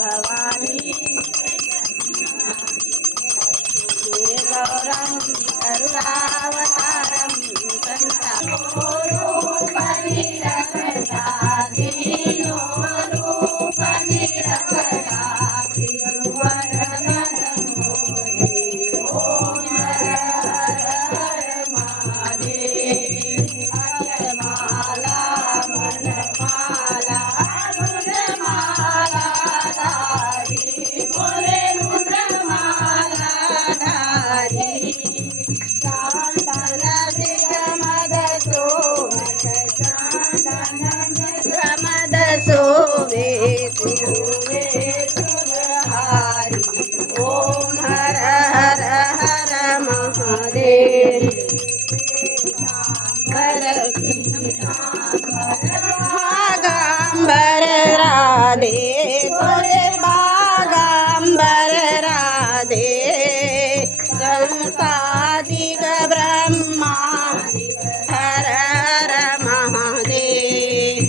भवानी गौरम करुणावतारम ओम हर हर हर महादेव बागांबर राधे छोरे बागांबर राधे संसादिक ब्रह्मा हर हर महादेव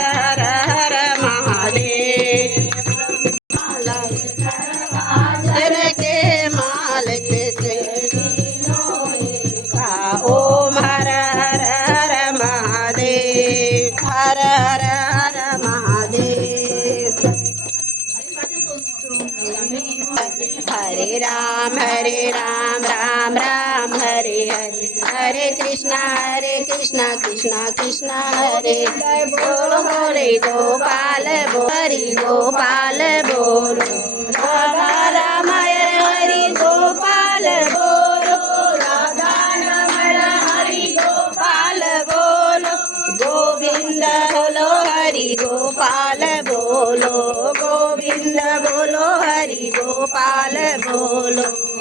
हर हर महादेव के मालिक ओम हर हर हर महादेव हर हर हर महादेव हरे राम राम राम हरे हरे हरे कृष्णा कृष्णा कृष्णा हरे बोलो हरे गोपाल हरि गोपाल बोलो राधा रामाय हरि गोपाल बोलो राधा रमण हरि गोपाल बोलो गोविंद बोलो हरि गोपाल बोलो गोविंद बोलो हरि गोपाल बोलो